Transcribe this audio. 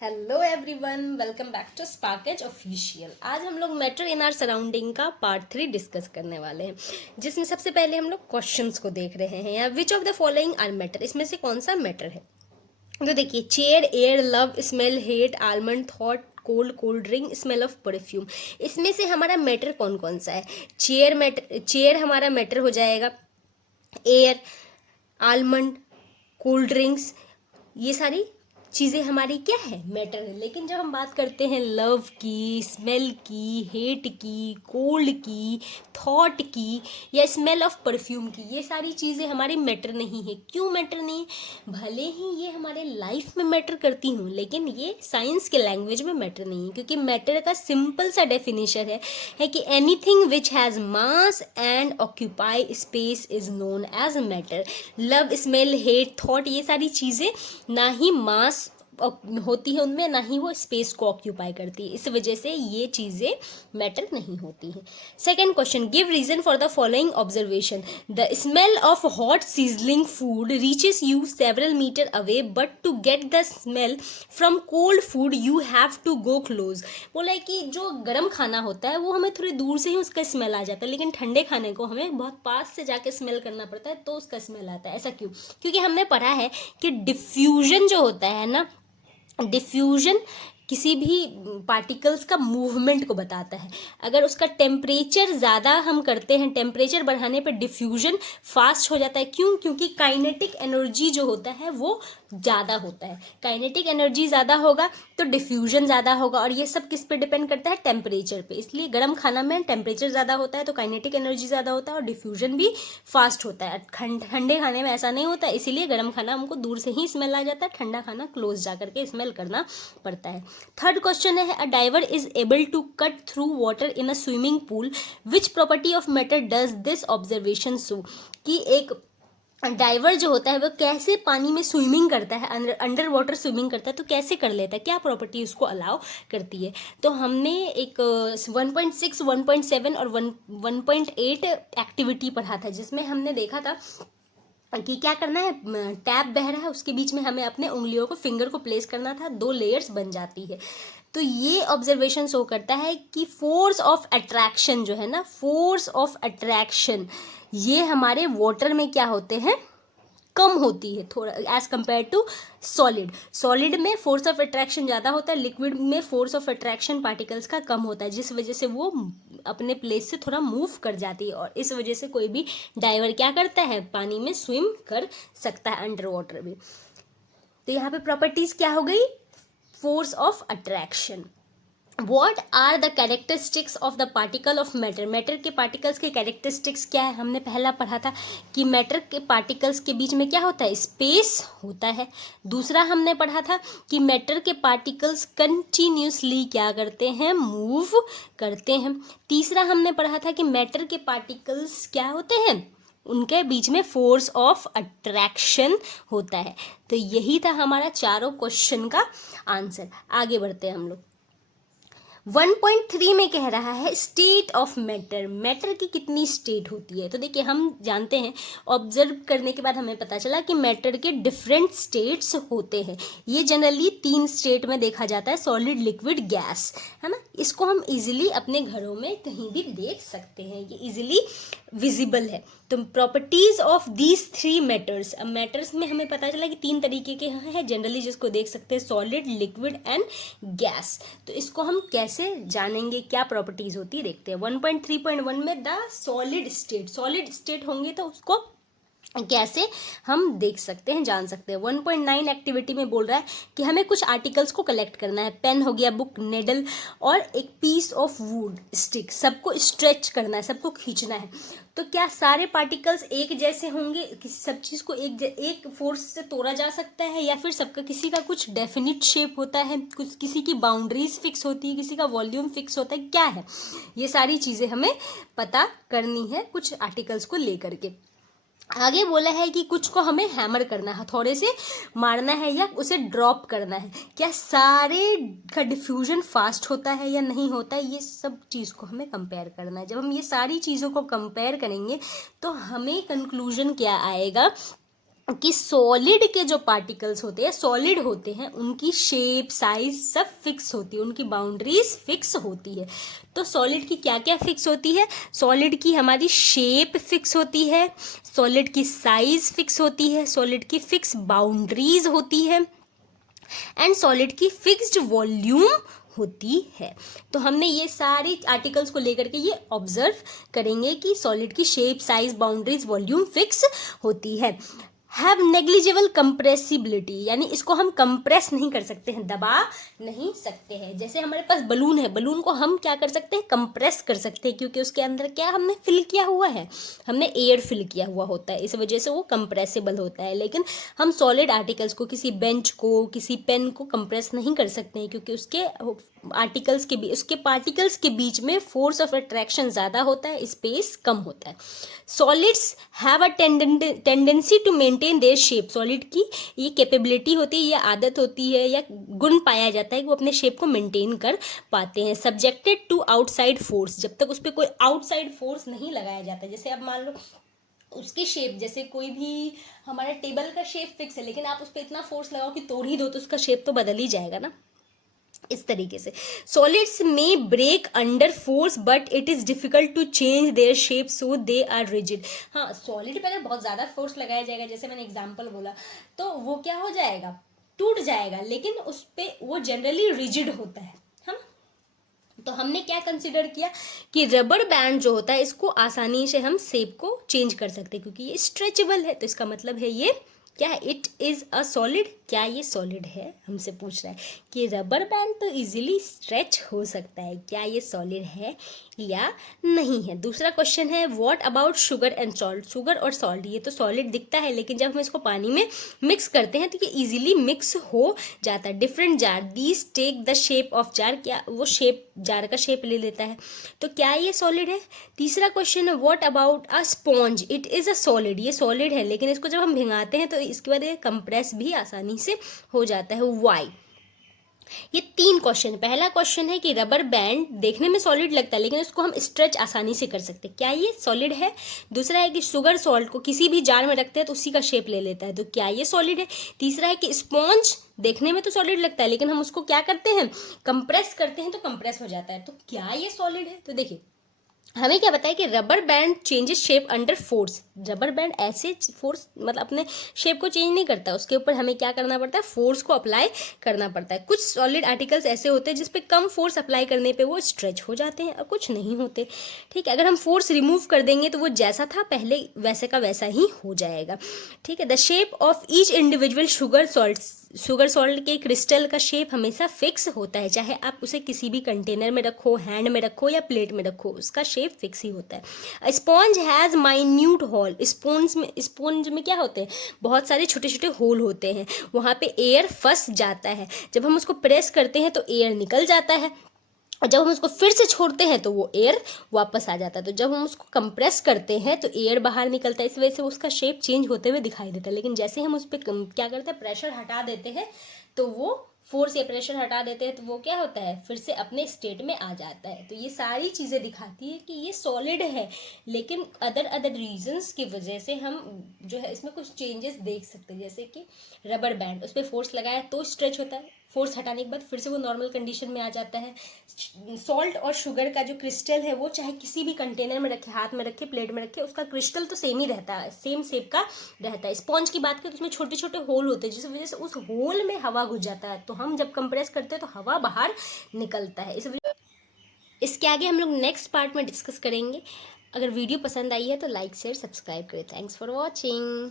Hello everyone, welcome back to Sparkage official. आज हम लोग मैटर इन आर सराउंडिंग का पार्ट 3 डिस्कस करने वाले हैं, जिसमें सबसे पहले हम लोग क्वेश्चंस को देख रहे हैं। या which of the following are matter, इसमें से कौन सा मैटर है। तो देखिए, chair, air, love, smell, hate, almond, thought, cold, cold drink, smell of perfume. इसमें से हमारा मैटर कौन कौन सा है। चेयर हमारा मैटर हो जाएगा। एयर, आलमंड, कोल्ड ड्रिंक्स, ये सारी चीज़ें हमारी क्या है, मैटर है। लेकिन जब हम बात करते हैं लव की, स्मेल की, हेट की, कोल्ड की, थॉट की या स्मेल ऑफ परफ्यूम की, ये सारी चीज़ें हमारी मैटर नहीं है। क्यों मैटर नहीं? भले ही ये हमारे लाइफ में मैटर करती हूँ, लेकिन ये साइंस के लैंग्वेज में मैटर नहीं है। क्योंकि मैटर का सिंपल सा डेफिनेशन है कि anything which has mass and occupy space is known as matter. Love, smell, hate, thought, ये सारी चीज़ें ना ही मास होती है उनमें, ना ही वो स्पेस को ऑक्यूपाई करती है। इस वजह से ये चीज़ें मैटर नहीं होती हैं। Second question, give reason for the following observation. The smell of hot sizzling food reaches you several metre away, but to get the smell from cold food you have to go close. बोला है कि जो गर्म खाना होता है वो हमें थोड़ी दूर से ही उसका स्मेल आ जाता है, लेकिन ठंडे खाने को हमें बहुत पास से जाके स्मेल करना पड़ता है तो उसका स्मेल आता है। ऐसा क्यों? क्योंकि हमने पढ़ा है कि डिफ्यूजन जो होता है ना, डिफ्यूजन किसी भी पार्टिकल्स का मूवमेंट को बताता है। अगर उसका टेम्परेचर ज़्यादा हम करते हैं, टेम्परेचर बढ़ाने पर डिफ्यूजन फास्ट हो जाता है। क्यों? क्योंकि काइनेटिक एनर्जी जो होता है वो ज़्यादा होता है। काइनेटिक एनर्जी ज़्यादा होगा तो डिफ्यूजन ज़्यादा होगा, और ये सब किस पे डिपेंड करता है? टेम्परेचर पे। इसलिए गर्म खाना में टेम्परेचर ज़्यादा होता है तो काइनेटिक एनर्जी ज़्यादा होता है और डिफ्यूजन भी फास्ट होता है। ठंडे खाने में ऐसा नहीं होता, इसीलिए गर्म खाना हमको दूर से ही स्मेल आ जाता है, ठंडा खाना क्लोज जा करके स्मेल करना पड़ता है। थर्ड क्वेश्चन है, a diver is able to cut through water in a swimming pool, which property of matter does this observation show. कि एक डाइवर जो होता है वो कैसे पानी में स्विमिंग करता है, अंडर वाटर स्विमिंग करता है, तो कैसे कर लेता है, क्या प्रॉपर्टी उसको अलाउ करती है। तो हमने एक 1.6, 1.7 और 1.8 एक्टिविटी पढ़ा था, जिसमें हमने देखा था कि क्या करना है। टैप बह रहा है, उसके बीच में हमें अपने उंगलियों को, फिंगर को प्लेस करना था, 2 लेयर्स बन जाती है। तो ये ऑब्जर्वेशन शो करता है कि फोर्स ऑफ अट्रैक्शन जो है ना, फोर्स ऑफ अट्रैक्शन ये हमारे वाटर में क्या होते हैं, कम होती है थोड़ा as compare to solid. Solid में फोर्स ऑफ अट्रैक्शन ज़्यादा होता है, लिक्विड में फोर्स ऑफ अट्रैक्शन पार्टिकल्स का कम होता है, जिस वजह से वो अपने प्लेस से थोड़ा मूव कर जाती है, और इस वजह से कोई भी डाइवर क्या करता है, पानी में स्विम कर सकता है, अंडर वाटर भी। तो यहाँ पे प्रॉपर्टीज क्या हो गई, force of attraction. What are the characteristics of the particle of matter. Matter के पार्टिकल्स के कैरेक्टरिस्टिक्स क्या है, हमने पहला पढ़ा था कि मैटर के पार्टिकल्स के बीच में क्या होता है, स्पेस होता है। दूसरा हमने पढ़ा था कि मैटर के पार्टिकल्स कंटिन्यूसली क्या करते हैं, मूव करते हैं। तीसरा हमने पढ़ा था कि मैटर के पार्टिकल्स क्या होते हैं, उनके बीच में फोर्स ऑफ अट्रैक्शन होता है। तो यही था हमारा चारों क्वेश्चन का आंसर। आगे बढ़ते हैं हम लोग। 1.3 में कह रहा है स्टेट ऑफ मैटर। मैटर की कितनी स्टेट होती है। तो देखिए, हम जानते हैं, ऑब्जर्व करने के बाद हमें पता चला कि मैटर के डिफरेंट स्टेट्स होते हैं। ये जनरली 3 स्टेट में देखा जाता है, सॉलिड, लिक्विड, गैस, है ना। इसको हम इजीली अपने घरों में कहीं भी देख सकते हैं, ये इजीली विजिबल है। तो प्रॉपर्टीज ऑफ दीज 3 मैटर्स, अब मैटर्स में हमें पता चला कि 3 तरीके के हैं जनरली, जिसको देख सकते हैं, सॉलिड, लिक्विड एंड गैस। तो इसको हम कैसे जानेंगे, क्या प्रॉपर्टीज होती है, देखते हैं। 1.3.1 में the solid state, solid state होंगे तो उसको कैसे हम देख सकते हैं, जान सकते हैं। 1.9 एक्टिविटी में बोल रहा है कि हमें कुछ आर्टिकल्स को कलेक्ट करना है। पेन हो गया, बुक, नेडल और एक पीस ऑफ वुड स्टिक, सबको स्ट्रेच करना है, सबको खींचना है। तो क्या सारे पार्टिकल्स एक जैसे होंगे, सब चीज़ को एक फोर्स से तोड़ा जा सकता है, या फिर सबका किसी का कुछ डेफिनिट शेप होता है, कुछ किसी की बाउंड्रीज फिक्स होती है, किसी का वॉल्यूम फिक्स होता है, क्या है, ये सारी चीज़ें हमें पता करनी है कुछ आर्टिकल्स को लेकर के। आगे बोला है कि कुछ को हमें हैमर करना है, थोड़े से मारना है या उसे ड्रॉप करना है। क्या सारे का डिफ्यूजन फास्ट होता है या नहीं होता है, ये सब चीज़ को हमें कंपेयर करना है। जब हम ये सारी चीज़ों को कंपेयर करेंगे तो हमें कंक्लूजन क्या आएगा कि सॉलिड के जो पार्टिकल्स होते हैं, सॉलिड होते हैं, उनकी शेप साइज सब फिक्स होती है, उनकी बाउंड्रीज फिक्स होती है। तो सॉलिड की क्या क्या फिक्स होती है? सॉलिड की हमारी शेप फिक्स होती है, सॉलिड की साइज फिक्स होती है, सॉलिड की फिक्स बाउंड्रीज होती है, एंड सॉलिड की फिक्स्ड वॉल्यूम होती है। तो हमने ये सारे आर्टिकल्स को लेकर के ये ऑब्जर्व करेंगे कि सॉलिड की shape size boundaries volume fix होती है। हैव नेग्लिजिबल कंप्रेसिबिलिटी, यानी इसको हम कंप्रेस नहीं कर सकते हैं, दबा नहीं सकते हैं। जैसे हमारे पास बलून है, बलून को हम क्या कर सकते हैं? कंप्रेस कर सकते हैं, क्योंकि उसके अंदर क्या हमने फिल किया हुआ है, हमने एयर फिल किया हुआ होता है, इस वजह से वो कंप्रेसिबल होता है। लेकिन हम सॉलिड आर्टिकल्स को, किसी बेंच को, किसी पेन को कंप्रेस नहीं कर सकते हैं, क्योंकि उसके आर्टिकल्स के बीच, उसके पार्टिकल्स के बीच में फोर्स ऑफ अट्रैक्शन ज़्यादा होता है, स्पेस कम होता है। Solids have a tendency to maintain their shape, solid की ये कैपेबिलिटी होती है, ये आदत होती है, या गुण पाया जाता है कि वो अपने शेप को मेंटेन कर पाते हैं। सब्जेक्टेड टू आउटसाइड फोर्स, जब तक उस पर कोई आउटसाइड फोर्स नहीं लगाया जाता। जैसे अब मान लो उसकी शेप, जैसे कोई भी हमारा टेबल का शेप फिक्स है, लेकिन आप उस पर इतना फोर्स लगाओ कि तोड़ ही दो, तो उसका शेप तो बदल ही जाएगा ना। इस तरीके से सॉलिड्स में break under force but it is difficult to change their shape so they are rigid. हाँ, सॉलिड पे अगर बहुत ज़्यादा फोर्स लगाया जाएगा, जैसे मैंने एग्जांपल बोला, तो वो क्या हो जाएगा? टूट जाएगा, लेकिन उस पर वो जनरली रिजिड होता है। हम तो हमने क्या कंसिडर किया कि रबर बैंड जो होता है, इसको आसानी से हम शेप को चेंज कर सकते हैं, क्योंकि ये स्ट्रेचेबल है। तो इसका मतलब है ये क्या है? It is a solid. क्या ये सॉलिड है? हमसे पूछ रहा है कि रबर बैंड तो इजीली स्ट्रेच हो सकता है, क्या ये सॉलिड है या नहीं है? दूसरा क्वेश्चन है what about sugar and salt, sugar और सॉल्ट, ये तो सॉलिड दिखता है, लेकिन जब हम इसको पानी में मिक्स करते हैं तो ये इजीली मिक्स हो जाता है। Different jar, these take the shape of jar, क्या वो शेप, जार का शेप ले लेता है, तो क्या ये सॉलिड है? तीसरा क्वेश्चन है what about a sponge, it is a solid, ये सॉलिड है, लेकिन इसको जब हम भिंगाते हैं तो इसके बाद ये कंप्रेस भी आसानी से हो जाता है। वाई? ये 3 क्वेश्चन। पहला क्वेश्चन है कि रबर बैंड देखने में सॉलिड लगता है, लेकिन उसको हम स्ट्रेच आसानी से कर सकते हैं, क्या ये सॉलिड है? दूसरा है कि शुगर सॉल्ट को किसी भी जार में रखते हैं तो उसी का शेप ले लेता है, तो क्या ये सॉलिड है? तीसरा है कि स्पॉन्ज देखने में तो सॉलिड लगता है, लेकिन हम उसको क्या करते हैं? कंप्रेस करते हैं तो कंप्रेस हो जाता है, तो क्या ये सॉलिड है? तो देखिए, हमें क्या बताया कि rubber band changes shape under force, rubber band ऐसे फोर्स मतलब अपने शेप को चेंज नहीं करता, उसके ऊपर हमें क्या करना पड़ता है? फोर्स को अप्लाई करना पड़ता है। कुछ सॉलिड आर्टिकल्स ऐसे होते हैं जिस पे कम फोर्स अप्लाई करने पे वो स्ट्रेच हो जाते हैं और कुछ नहीं होते। ठीक है, अगर हम फोर्स रिमूव कर देंगे तो वो जैसा था पहले वैसे का वैसा ही हो जाएगा। ठीक है, the shape of each individual sugar salt के क्रिस्टल का शेप हमेशा फिक्स होता है, चाहे आप उसे किसी भी कंटेनर में रखो, हैंड में रखो या प्लेट में रखो, उसका शेप फिक्स ही होता है। Sponge has minute hole, sponge में क्या होते हैं? बहुत सारे छोटे छोटे होल होते हैं, वहाँ पे एयर फंस जाता है, जब हम उसको प्रेस करते हैं तो एयर निकल जाता है, और जब हम उसको फिर से छोड़ते हैं तो वो एयर वापस आ जाता है। तो जब हम उसको कंप्रेस करते हैं तो एयर बाहर निकलता है, इस वजह से उसका शेप चेंज होते हुए दिखाई देता है। लेकिन जैसे हम उस पर क्या करते हैं? प्रेशर हटा देते हैं, तो वो फोर्स या प्रेशर हटा देते हैं तो वो क्या होता है? फिर से अपने स्टेट में आ जाता है। तो ये सारी चीज़ें दिखाती है कि ये सॉलिड है, लेकिन अदर रीजंस की वजह से हम जो है इसमें कुछ चेंजेस देख सकते हैं। जैसे कि रबर बैंड, उस पर फोर्स लगाया तो स्ट्रेच होता है, फोर्स हटाने के बाद फिर से वो नॉर्मल कंडीशन में आ जाता है। सॉल्ट और शुगर का जो क्रिस्टल है वो चाहे किसी भी कंटेनर में रखे, हाथ में रखे, प्लेट में रखे, उसका क्रिस्टल तो सेम ही रहता है, सेम शेप का रहता है। स्पॉन्ज की बात करें तो उसमें छोटे छोटे होल होते हैं, जिस वजह से उस होल में हवा घुस जाता है, तो हम जब कंप्रेस करते हैं तो हवा बाहर निकलता है। इसके आगे हम लोग नेक्स्ट पार्ट में डिस्कस करेंगे। अगर वीडियो पसंद आई है तो लाइक शेयर सब्सक्राइब करें। Thanks for watching.